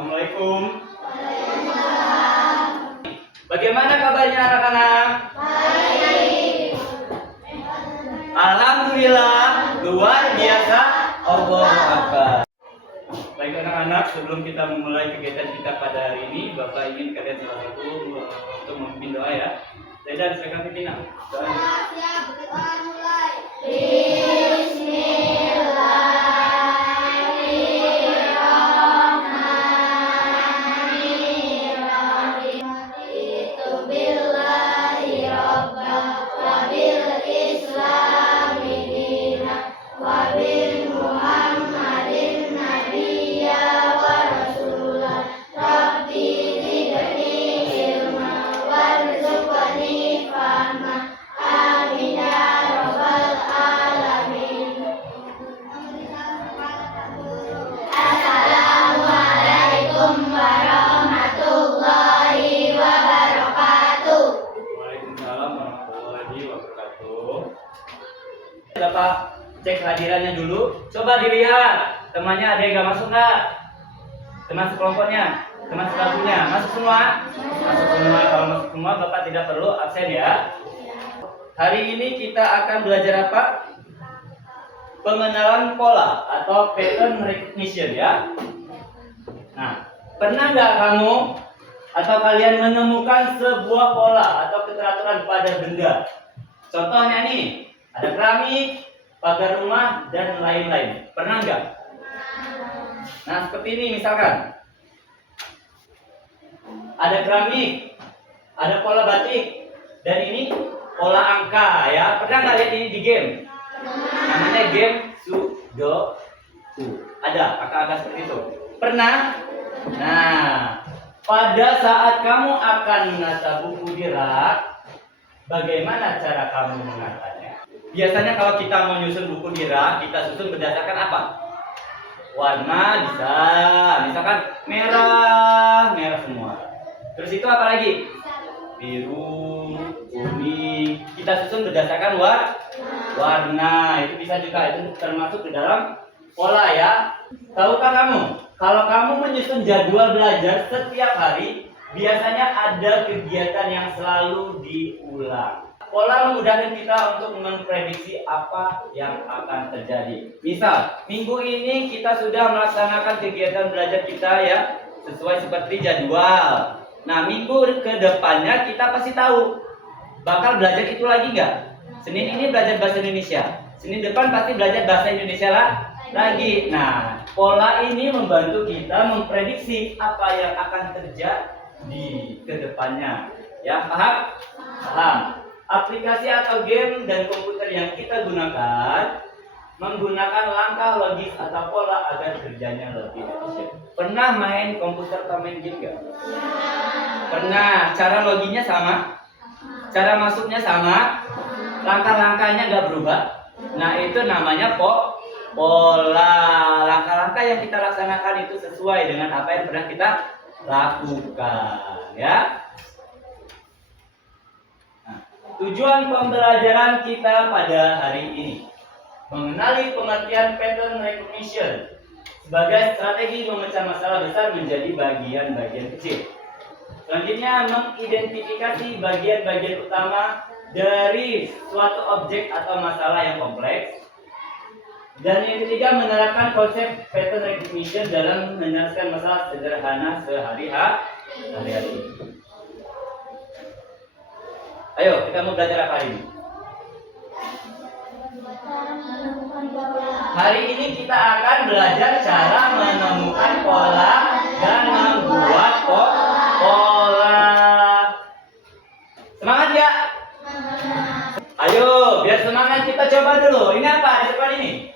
Assalamualaikum. Bagaimana kabarnya anak-anak? Baik. Alhamdulillah, luar biasa. Allahu Akbar. Baik anak-anak, sebelum kita memulai kegiatan kita pada hari ini, Bapak ingin kalian salah satu untuk memimpin doa ya. Dan silakan pimpinan. Siap, kita mulai. Bismillahirrahmanirrahim. Itu billahi robba wa bil islami dina wa bil muhammadin nabiyya wa rasulah. Rabbi zidni ilma warzuqni fahma. Amin ya rabbal alamin. Assalamualaikum warahmatullahi wabarakatuh. Waalaikumsalam warahmatullahi wabarakatuh. Bapak cek hadirannya dulu. Coba dilihat temannya ada yang nggak masuk nggak? Teman sekelompoknya, teman sekampungnya masuk semua? Masuk semua. Kalau masuk semua Bapak tidak perlu absen ya. Hari ini kita akan belajar apa? Pengenalan pola atau pattern recognition ya. Nah, pernah nggak kamu atau kalian menemukan sebuah pola atau keteraturan pada benda? Contohnya nih, ada keramik, pagar rumah, dan lain-lain. Pernah nggak? Nah, seperti ini misalkan. Ada keramik, ada pola batik, dan ini pola angka ya. Pernah nggak lihat ini di game? Namanya game Sudoku. Ada angka-angka seperti itu. Pernah? Nah, pada saat kamu akan menata buku di rak, bagaimana cara kamu menatanya? Biasanya kalau kita mau nyusun buku di rak, kita susun berdasarkan apa? Warna bisa, misalkan merah, merah semua. Terus itu apa lagi? Biru, kuning. Kita susun berdasarkan warna. Itu bisa juga, itu termasuk di dalam pola ya. Tahukah kamu, kalau kamu menyusun jadwal belajar setiap hari, biasanya ada kegiatan yang selalu diulang. Pola memudahkan kita untuk memprediksi apa yang akan terjadi. Misal, minggu ini kita sudah melaksanakan kegiatan belajar kita ya, sesuai seperti jadwal. Nah, minggu ke depannya kita pasti tahu bakal belajar itu lagi nggak? Senin ini belajar bahasa Indonesia, Senin depan pasti belajar bahasa Indonesia lagi. Nah, pola ini membantu kita memprediksi apa yang akan terjadi ke depannya. Ya, paham? Paham. Aplikasi atau game dan komputer yang kita gunakan menggunakan langkah logis atau pola agar kerjanya lebih efisien. Pernah main komputer atau main game nggak? Pernah. Cara loginya sama? Cara masuknya sama? Langkah-langkahnya nggak berubah? Nah, itu namanya pola. Langkah-langkah yang kita laksanakan itu sesuai dengan apa yang pernah kita lakukan ya. Tujuan pembelajaran kita pada hari ini mengenali pengertian pattern recognition sebagai strategi memecah masalah besar menjadi bagian-bagian kecil. Selanjutnya, mengidentifikasi bagian-bagian utama dari suatu objek atau masalah yang kompleks. Dan yang ketiga, menerapkan konsep pattern recognition dalam menyelesaikan masalah sederhana sehari-hari. Ayo, kita mau belajar apa hari ini? Hari ini kita akan belajar cara menemukan pola dan membuat pola. Semangat ya? Ayo, biar semangat kita coba dulu. Ini apa di depan ini?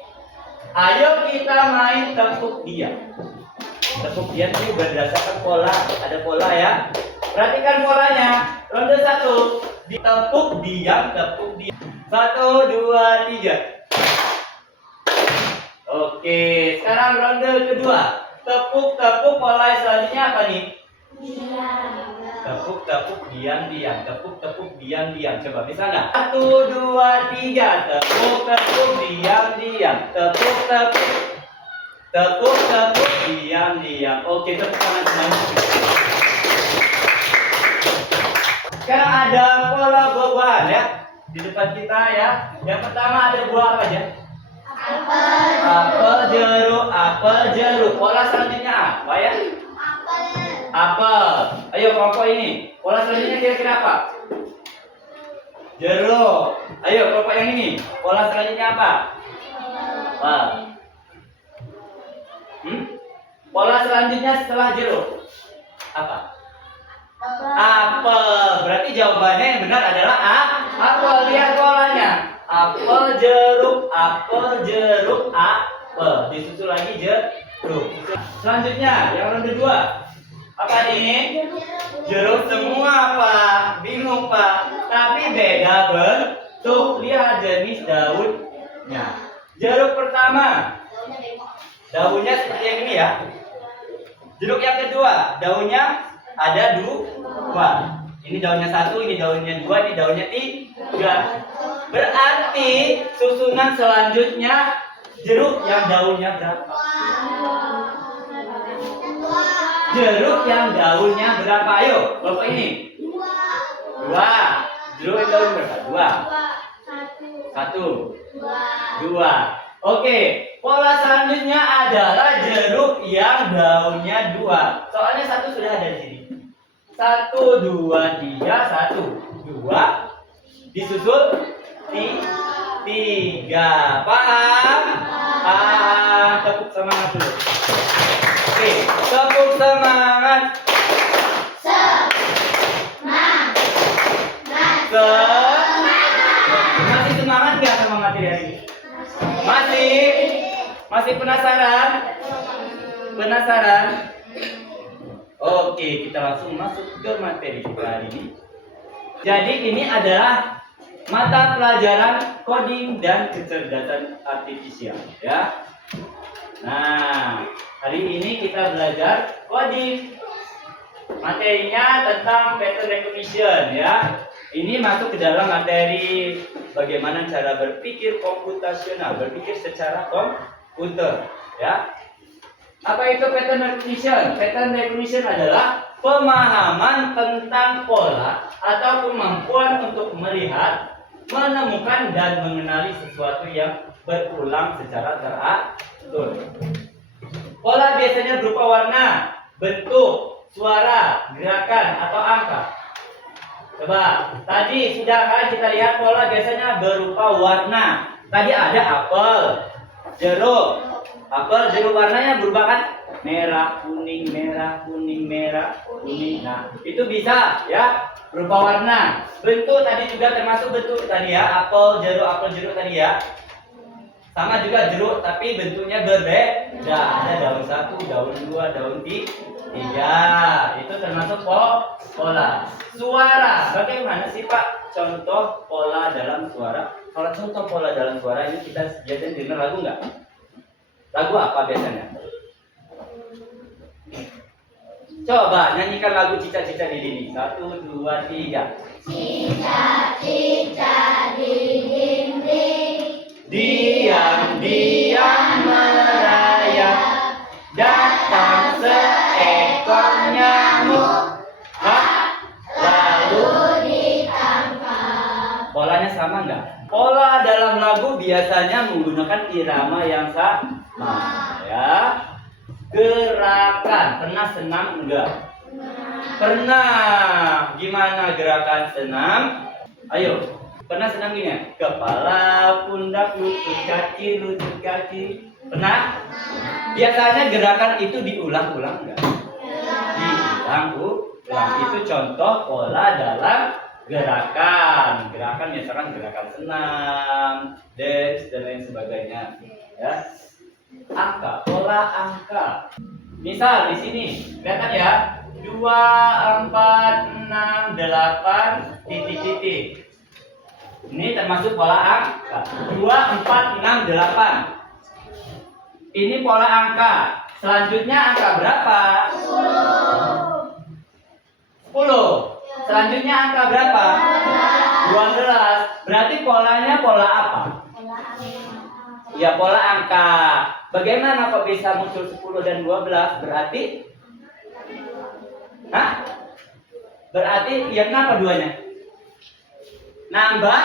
Ayo kita main tepuk diam. Tepuk diam itu berdasarkan pola. Ada pola ya. Perhatikan polanya. Ronde 1. Tepuk diam, tepuk diam. 1, 2, 3. Oke, sekarang ronde kedua. Tepuk-tepuk, pola selanjutnya apa nih? Tepuk-tepuk, diam-diam. Tepuk-tepuk, diam-diam. Coba bisa nggak? 1, 2, 3. Tepuk-tepuk, diam-diam. Tepuk-tepuk. Tepuk-tepuk, Diam. Oke, tepuk tangan semuanya. Sekarang ada pola buah-buahan ya di depan kita ya. Yang pertama ada buah apa aja? Apel, jeruk. Pola selanjutnya apa ya? Apel. Ayo kelompok ini. Pola selanjutnya kira-kira apa? Jeruk. Ayo kelompok yang ini. Pola selanjutnya apa? Apel. Pola selanjutnya setelah jeruk apa? Apel. Berarti jawabannya yang benar adalah apel. Lihat polanya. Apel, jeruk, apel. Disusul lagi jeruk. Selanjutnya yang ronde 2. Apa ini? Jeruk semua, Pak. Bingung, Pak. Tapi beda bentuk. Lihat jenis daunnya. Jeruk pertama, daunnya seperti yang ini ya. Jeruk yang kedua, daunnya ada 2. Ini daunnya 1, ini daunnya 2, ini daunnya 3. Berarti susunan selanjutnya jeruk yang daunnya berapa? Jeruk yang daunnya berapa? Ayo, kelompok ini. 2. Jeruk yang daun berapa? 2. 2. Oke, pola selanjutnya adalah jeruk yang daunnya 2. Soalnya 1 sudah ada di sini. 1, 2, 3, 1, 2. Disusul 3. Paham? Tepuk semangat dulu. Oke, tepuk semangat. Masih semangat nggak sama materi hari ini? Masih penasaran? Oke, kita langsung masuk ke materi kita hari ini. Jadi ini adalah mata pelajaran coding dan kecerdasan artifisial ya. Nah, hari ini kita belajar coding. Materinya tentang pattern recognition ya. Ini masuk ke dalam materi bagaimana cara berpikir komputasional, berpikir secara komputer ya. Apa itu pattern recognition? Pattern recognition adalah pemahaman tentang pola atau kemampuan untuk melihat, menemukan dan mengenali sesuatu yang berulang secara teratur. Pola biasanya berupa warna, bentuk, suara, gerakan atau angka. Coba, tadi sudah kan kita lihat pola biasanya berupa warna. Tadi ada apel, jeruk. Apel, jeruk warnanya berubah kan? Merah, kuning, merah, kuning, merah, kuning. Nah, itu bisa ya berupa warna. Bentuk tadi juga termasuk bentuk tadi ya, apel, jeruk tadi ya. Sama juga jeruk, tapi bentuknya berbeda. Ada daun 1, daun 2, daun 3. Itu termasuk pola. Suara, bagaimana sih Pak contoh pola dalam suara? Kalau contoh pola dalam suara ini kita biasanya dengar lagu nggak? Lagu apa biasanya? Coba nyanyikan lagu Cicak-Cicak di Dinding. 1, 2, 3. Cicak-cicak di dinding, Diam-diam merayap, datang seekor nyamuk, lalu ditangkap. polanya sama nggak? Pola dalam lagu biasanya menggunakan irama yang sama ya. Gerakan, pernah senam enggak? Pernah. Gimana gerakan senam? Ayo, pernah senam gini ya? Kepala, pundak, lutut kaki. Pernah? Biasanya gerakan itu diulang-ulang enggak? Diulang-ulang. Itu contoh pola dalam gerakan. Gerakan misalkan gerakan senam, dance dan lain sebagainya. Ya. Angka, pola angka. Misal di sini, kelihatan ya? 2, 4, 6, 8, titik. Ini termasuk pola angka. 2, 4, 6, 8. Ini pola angka. Selanjutnya angka berapa? 10. Selanjutnya angka berapa? 12. Berarti polanya pola apa? Ya, pola angka. Bagaimana kok bisa muncul 10 dan 12? Berarti Hah? Berarti ya kenapa duanya? Nambah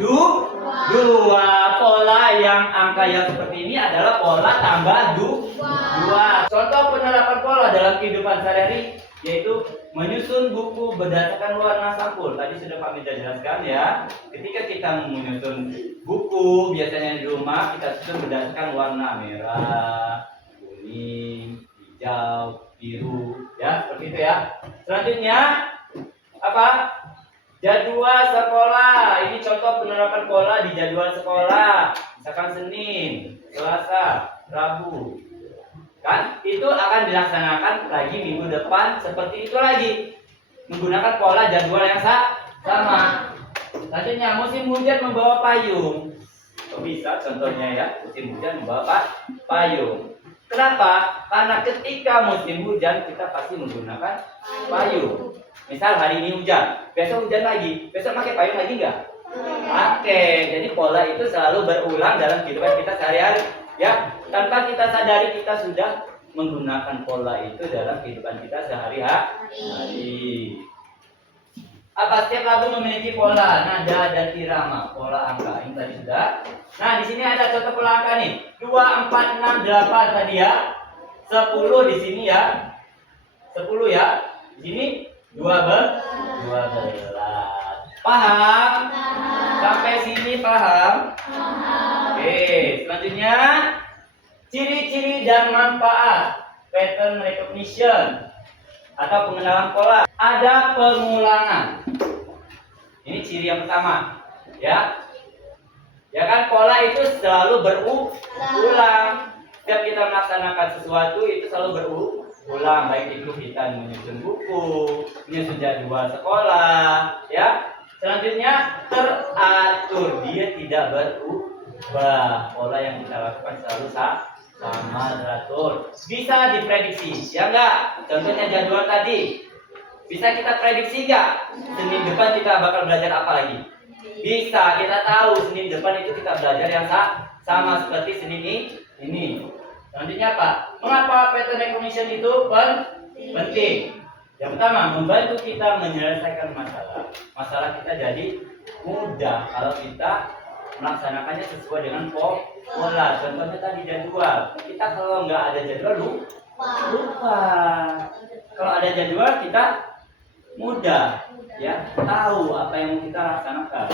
dua. Pola yang angka yang seperti ini adalah pola tambah dua. Contoh penerapan pola dalam kehidupan sehari-hari yaitu menyusun buku berdasarkan warna sampul. Tadi sudah Pak Mita jelaskan ya. Ketika kita menyusun buku biasanya di rumah kita susun berdasarkan warna merah, kuning, hijau, biru, ya seperti itu ya. Selanjutnya apa? Jadwal sekolah. Ini contoh penerapan pola di jadwal sekolah. Misalkan Senin, Selasa, Rabu. Kan? Itu akan dilaksanakan lagi minggu depan seperti itu lagi. Menggunakan pola jadwal yang sama. Selanjutnya musim hujan membawa payung. Kok bisa contohnya ya? Musim hujan membawa payung. Kenapa? Karena ketika musim hujan kita pasti menggunakan payung. Misal hari ini hujan, besok hujan lagi, besok pakai payung lagi nggak? Pakai. Jadi pola itu selalu berulang dalam kehidupan kita sehari-hari. Ya, tanpa kita sadari kita sudah menggunakan pola itu dalam kehidupan kita sehari-hari. Apa setiap lagu memiliki pola, nada dan irama, pola angka. Ini tadi sudah. Nah, di sini ada contoh pola angka nih. 2, 4, 6, 8 tadi ya. 10 di sini ya. 10 ya. Di sini 12. Paham? Sampai sini paham? Oke, selanjutnya ciri-ciri dan manfaat pattern recognition atau pengenalan pola. Ada pengulangan. Ini ciri yang pertama, ya. Ya kan, pola itu selalu berulang. Setiap kita melaksanakan sesuatu itu selalu berulang, baik itu kita menyusun buku, menyusun jadwal sekolah, ya. Selanjutnya teratur, dia tidak berubah. Pola yang kita lakukan selalu sama, teratur. Bisa diprediksi, ya enggak? Contohnya jadwal tadi. Bisa kita prediksi enggak? Senin depan kita bakal belajar apa lagi? Bisa, kita tahu Senin depan itu kita belajar yang sama seperti Senin ini. Selanjutnya apa? Mengapa pattern recognition itu penting? Yang pertama, membantu kita menyelesaikan masalah. Masalah kita jadi mudah kalau kita melaksanakannya sesuai dengan pola. Contohnya tadi jadwal. Kita kalau nggak ada jadwal lupa. Kalau ada jadwal kita mudah, ya, tahu apa yang mau kita laksanakan.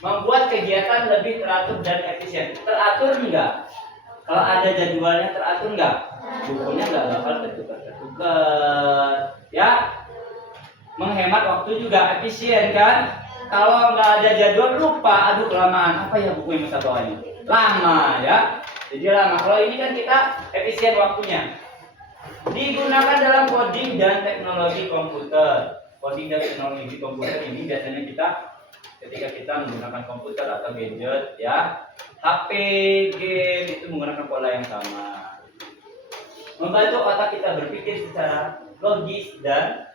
Membuat kegiatan lebih teratur dan efisien. Teratur enggak? Kalau ada jadwalnya teratur enggak? Bukunya enggak bakal tertukar. Ya. Menghemat waktu juga efisien kan? Kalau nggak ada jadwal lupa, aduh kelamaan. Apa ya buku yang satu ini? Lama ya. Jadi lama. Kalau ini kan kita efisien waktunya. Digunakan dalam coding dan teknologi komputer. Coding dan teknologi komputer ini biasanya kita ketika kita menggunakan komputer atau gadget ya, HP, game itu menggunakan pola yang sama. Membantu otak kita berpikir secara logis dan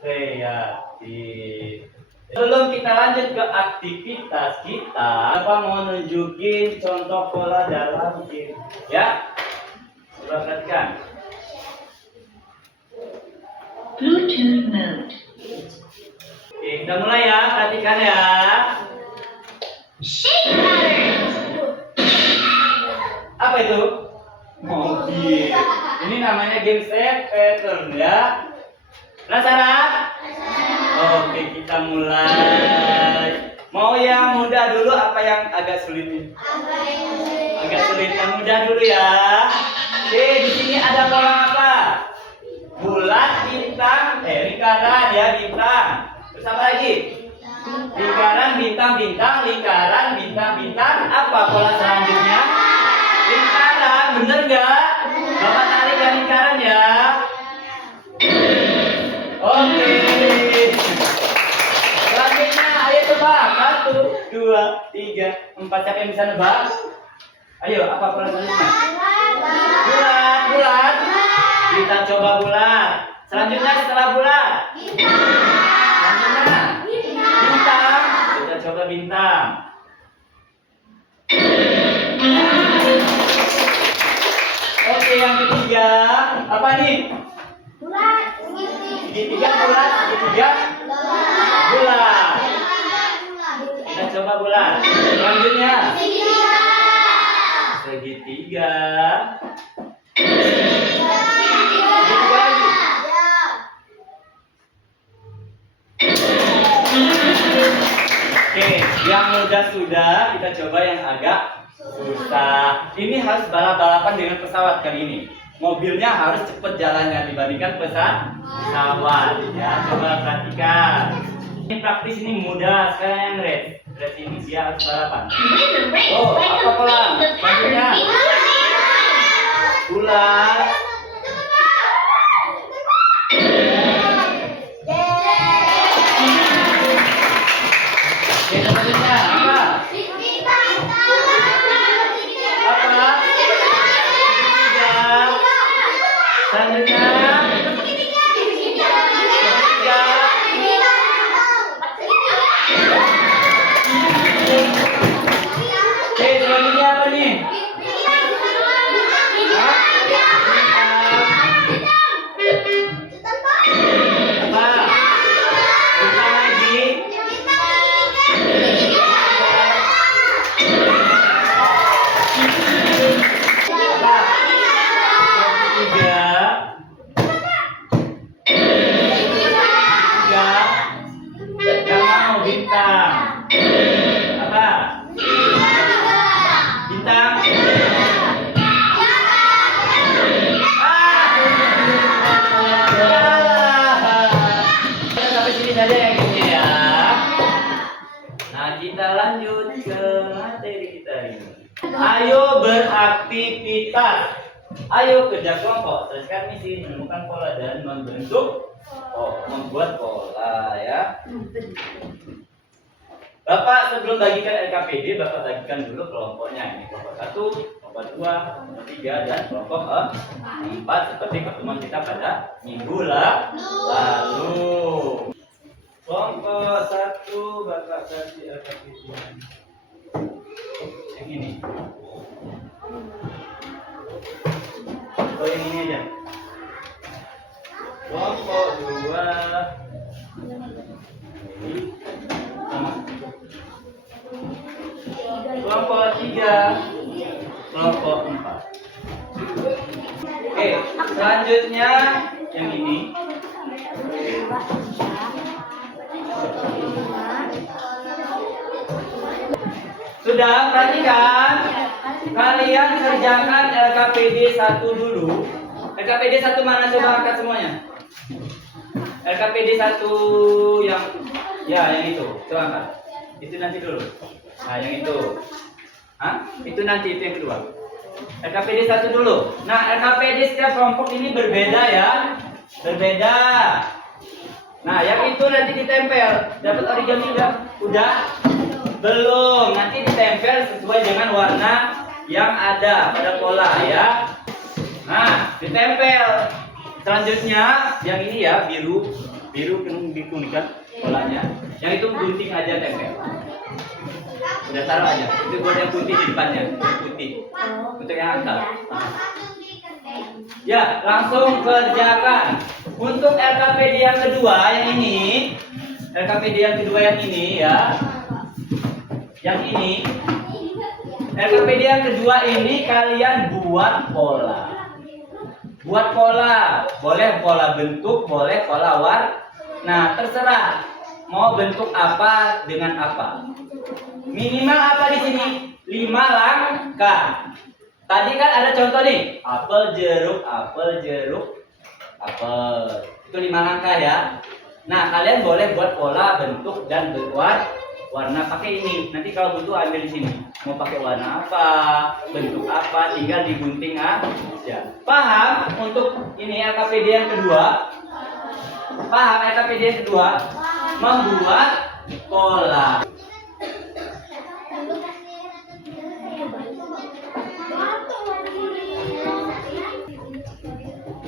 kreatif. Sebelum kita lanjut ke aktivitas kita, apa mau nunjukin contoh pola dalam game ya? Coba perhatikan. Bluetooth mode. Oke, kita mulai ya, perhatikan ya. Shape patterns. Apa itu? Mobil. Ini namanya game shape pattern ya. Penasaran? Oke, kita mulai. Mau yang mudah dulu apa yang agak sulit nih? Agak sulit, yang mudah dulu ya. Oke, di sini ada pola apa? Bulat, bintang, lingkaran ya, bintang. Terus apa lagi? Lingkaran, bintang, bintang, lingkaran, bintang, bintang. Apa pola selanjutnya? Lingkaran, bener nggak? Bapak tarik ke lingkaran ya. Oke. Selanjutnya, ayo coba 1, 2, 3, 4. Siapa yang bisa nebak? Ayo, apa pola selanjutnya? Bulat, bulat. Kita coba bulat. Selanjutnya setelah bulat. Selanjutnya bintang. Kita coba bintang. segitiga apa nih? Segitiga bulat, segitiga bulat. Kita coba bulat. Selanjutnya segitiga. Segitiga lagi. Oke, yang mudah sudah, kita coba yang agak susah. Ini harus balap-balapan dengan pesawat kali ini. Mobilnya harus cepat jalannya dibandingkan pesawat. Ya, coba perhatikan. Ini praktis, ini mudah. Sekarang yang red. Red ini dia harus balapan. Oh, apa pelan? Selanjutnya bulat. Oke, selanjutnya apa? Apa? Segitiga. Selanjutnya segitiga. Oke, selanjutnya apa nih? Hah? Apa? Bintang lagi. Apa? Segitiga. Segitiga. Yang mau bintang. Apa? Bintang. Sampai sini saja yang ini ya. Nah, kita lanjut ke materi kita ini. Ayo beraktivitas. Ayo kerja kelompok. Selesaikan misi, menemukan pola dan membuat pola ya. Bapak sebelum bagikan LKPD, Bapak bagikan dulu kelompoknya. Ini kelompok 1, kelompok 2, kelompok 3, dan kelompok 4 seperti pertemuan kita pada minggu lalu. Kelompok 1 Bapak kasih LKPD yang ini. Oh, yang ini aja. Kelompok 2 ini sama. Kelompok 3, kelompok 4. Oke, selanjutnya yang ini. Sudah, perhatikan. Kalian kerjakan LKPD 1 dulu. LKPD 1 mana, coba angkat semuanya. LKPD 1 yang yang itu. Coba angkat. Itu nanti dulu. Nah, yang itu. Hah? Itu nanti, itu yang kedua. LKPD 1 dulu. Nah, LKPD setiap kelompok ini berbeda ya. Berbeda. Nah, yang itu nanti ditempel. Dapat origami udah? Belum. Nanti ditempel sesuai dengan warna yang ada pada pola ya. Nah, ditempel. Selanjutnya yang ini ya, biru dikuningan polanya. Yang itu gunting aja tempel. Udah taruh aja. Itu buat yang putih di depannya, yang putih. Untuk yang angkat. Ya, langsung kerjakan. Untuk LKPD yang kedua yang ini, LKPD yang kedua yang ini ya. Yang ini, LKPD yang kedua ini kalian buat pola. Buat pola, boleh pola bentuk, boleh pola warna. Nah, terserah mau bentuk apa dengan apa. Minimal apa di sini? 5 langkah. Tadi kan ada contoh nih, apel, jeruk, apel, jeruk, apel. Itu 5 langkah ya. Nah, kalian boleh buat pola, bentuk, dan warna pakai ini. Nanti kalau butuh ambil di sini. Mau pakai warna apa, bentuk apa, tinggal digunting aja. Paham? Untuk ini LKPD yang kedua. Paham LKPD yang kedua? Membuat pola.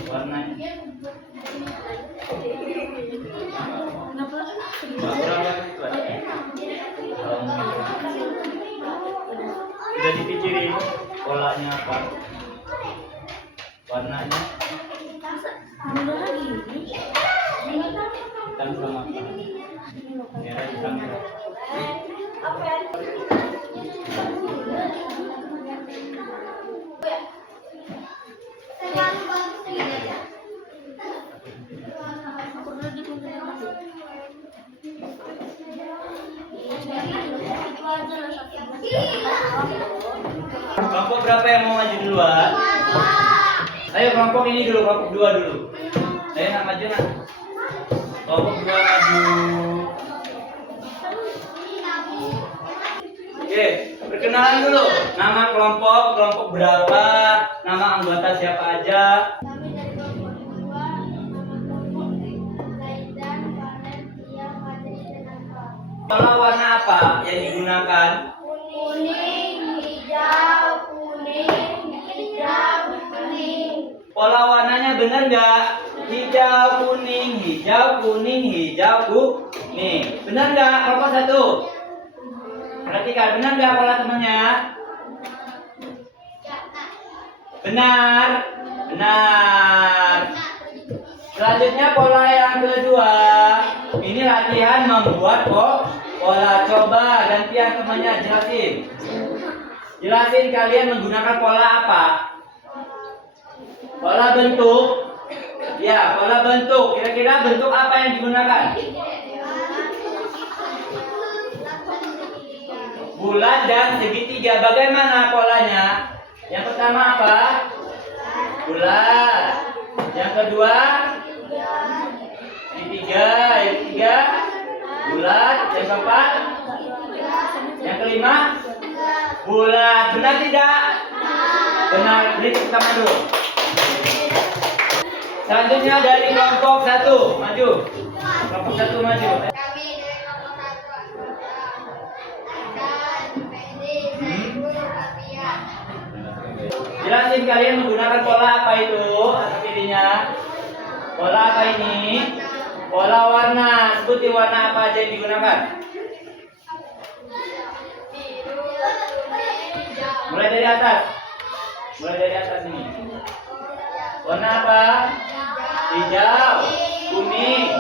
Warnanya. Sudah dipikirin polanya apa, warna warnanya? Hitam sama apa? Merah, hitam, merah. Kelompok berapa yang mau maju duluan? Ayo kelompok ini dulu, kelompok 2 dulu. Ayo nak maju nak. Kelompok 2 maju. Oke, perkenalan dulu. Nama kelompok, kelompok berapa, nama anggota siapa aja. Kami dari kelompok 2, nama kelompok Zaidan, Farhan, Tia, Fadri, dan Anwar. Pola warna apa yang digunakan? Kuning, hijau, kuning. Pola warnanya benar nggak? Hijau, kuning, hijau, kuning, hijau, kuning. Benar nggak? Kelompok 1. Perhatikan, benar nggak pola temannya? Benar. Benar. Selanjutnya pola yang kedua. Ini latihan membuat pola. Coba gantian temannya jelasin. Jelasin kalian menggunakan pola apa? Pola bentuk. Ya, pola bentuk. Kira-kira bentuk apa yang digunakan? Bulat dan segitiga. Bagaimana polanya? Yang pertama apa? Bulat. Yang kedua? Segitiga. Yang ketiga? Bulat. Yang keempat? Yang kelima? Bulat. Benar tidak? Benar. Beri tepuk tangan dulu. Selanjutnya dari kelompok 1 maju. Kelompok 1 maju. Kami dari kelompok 1 anggota Aidan, Fendi, Saiful, Afian. Jelasin kalian menggunakan pola apa itu? Atau pilihnya? Pola apa ini? Pola warna. Sebutin warna apa aja yang digunakan. Biru, kuning, hijau. Mulai dari atas. Mulai dari atas ini. Warna apa? Hijau, kuning,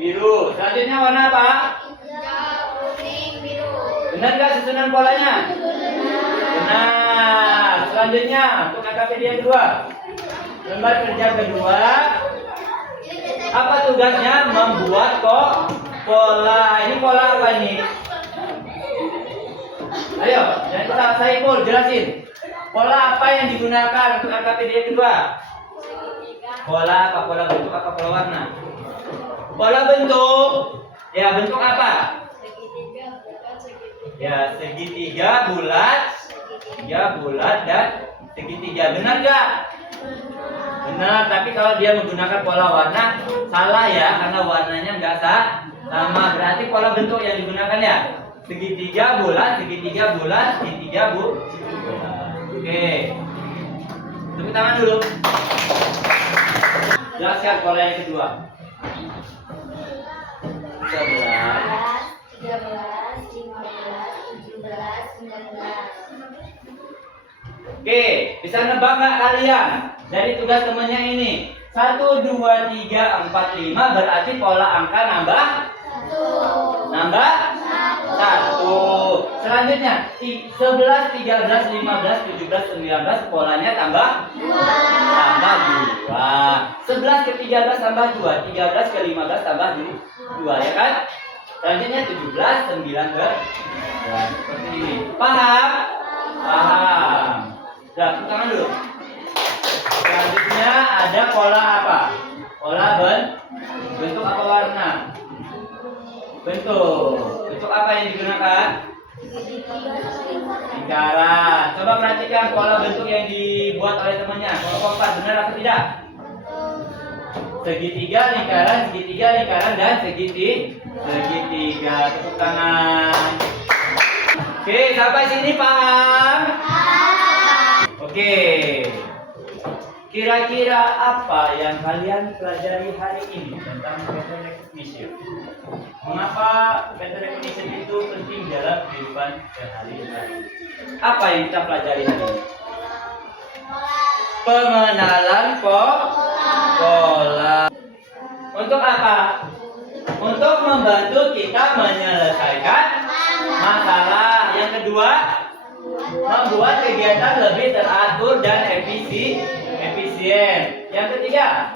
biru. Selanjutnya warna apa? Hijau, kuning, biru. Benar nggak susunan polanya? Benar. Selanjutnya untuk AKPD yang kedua. Lembar kerja kedua. Apa tugasnya? Membuat pola. Ini pola apa ini? Ayo, jangan kita Saiful jelasin. Pola apa yang digunakan untuk AKPD yang kedua? Pola apa? Pola bentuk apa? Pola warna? Pola bentuk. Ya, bentuk apa? Segitiga, bulat, segitiga. Ya, segitiga, bulat. Ya, bulat dan segitiga. Benar nggak? Benar, tapi kalau dia menggunakan pola warna salah ya, karena warnanya nggak sama. Berarti pola bentuk yang digunakan ya segitiga, bulat, segitiga, bulat, segitiga, bulat. Oke. Tepuk tangan dulu. Jelaskan pola yang kedua. 11. 13, 15, 17, 19. Oke, bisa nebak nggak kalian dari tugas temennya ini? 1, 2, 3, 4, 5 berarti pola angka nambah? Nambah? 1. Selanjutnya 11, 13, 15, 17, 19 polanya tambah? Tambah 2. 11 ke 13 tambah 2, 13 ke 15 tambah 2 ya kan? Selanjutnya 17, 9 ke 2. Seperti ini. Paham? Paham. Nah, tepuk tangan dulu. Selanjutnya ada pola apa? Pola bentuk apa warna? Bentuk. Bentuk apa yang digunakan? Lingkaran. Coba perhatikan pola bentuk yang dibuat oleh temannya. Kelompok 4 benar atau tidak? Segitiga, lingkaran, dan segitiga. Tepuk tangan. Oke, sampai sini paham? Oke. Kira-kira apa yang kalian pelajari hari ini tentang pattern recognition? Mengapa pattern recognition itu penting dalam kehidupan sehari-hari? Apa yang kita pelajari hari ini? Pengenalan pola. Untuk apa? Untuk membantu kita menyelesaikan masalah. Yang kedua, membuat kegiatan lebih teratur dan efisien. Yang ketiga,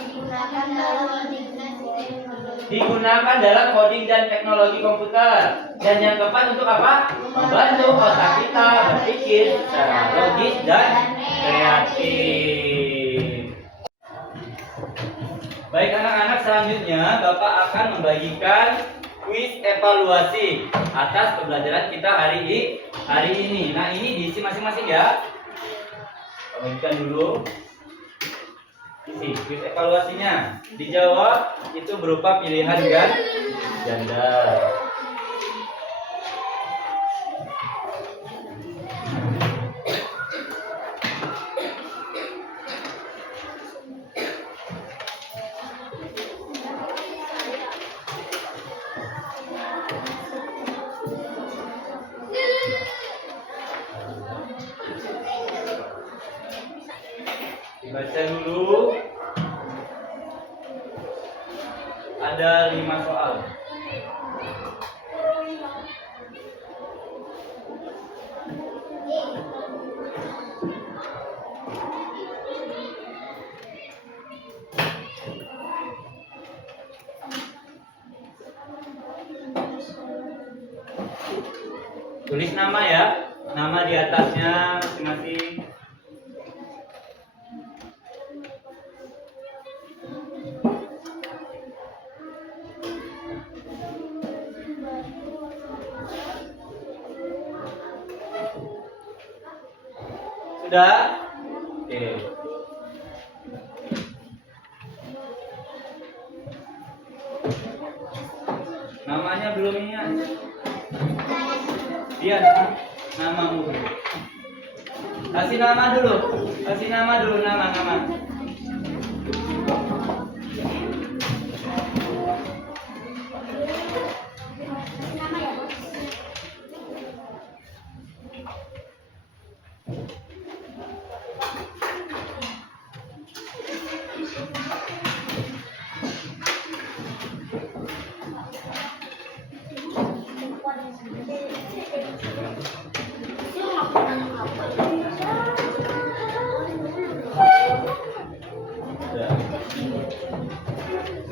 digunakan dalam coding dan teknologi komputer. Dan yang keempat, untuk apa? Membantu otak kita berpikir secara logis dan kreatif. Baik anak-anak, selanjutnya Bapak akan membagikan kuis evaluasi atas pembelajaran kita hari ini. Nah, ini diisi masing-masing ya. Bagikan dulu. Isi kuis evaluasinya. Dijawab itu berupa pilihan ganda. Dibaca dulu. Ada 5 soal. Tulis nama ya, nama di atasnya masing-masing. Sudah? Oke. Namanya belum ingat. Dia namamu. Kasih nama dulu. Nama.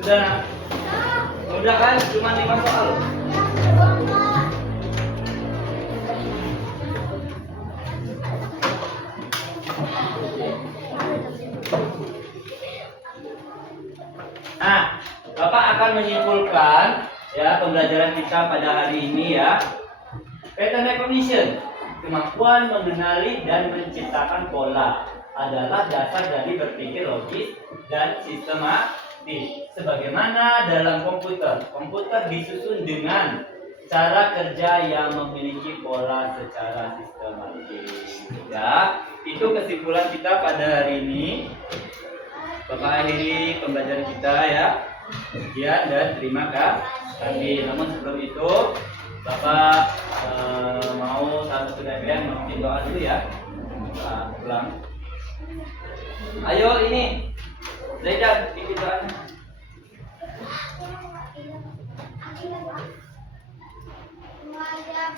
Sudah. Mudah kan? Cuma 5 soal. Nah, Bapak akan menyimpulkan ya pembelajaran kita pada hari ini ya. Pattern recognition, kemampuan mengenali dan menciptakan pola adalah dasar dari berpikir logis dan sistematis. Sebagaimana dalam komputer disusun dengan cara kerja yang memiliki pola secara sistematis. Ya, itu kesimpulan kita pada hari ini. Bapak akhiri pembelajaran kita ya. Sekian dan terima kasih. Namun sebelum itu, Bapak mau satu bagian mungkin doa dulu ya. Kita ulang. Ayo ini, Zaidan, bikin doanya. Wajah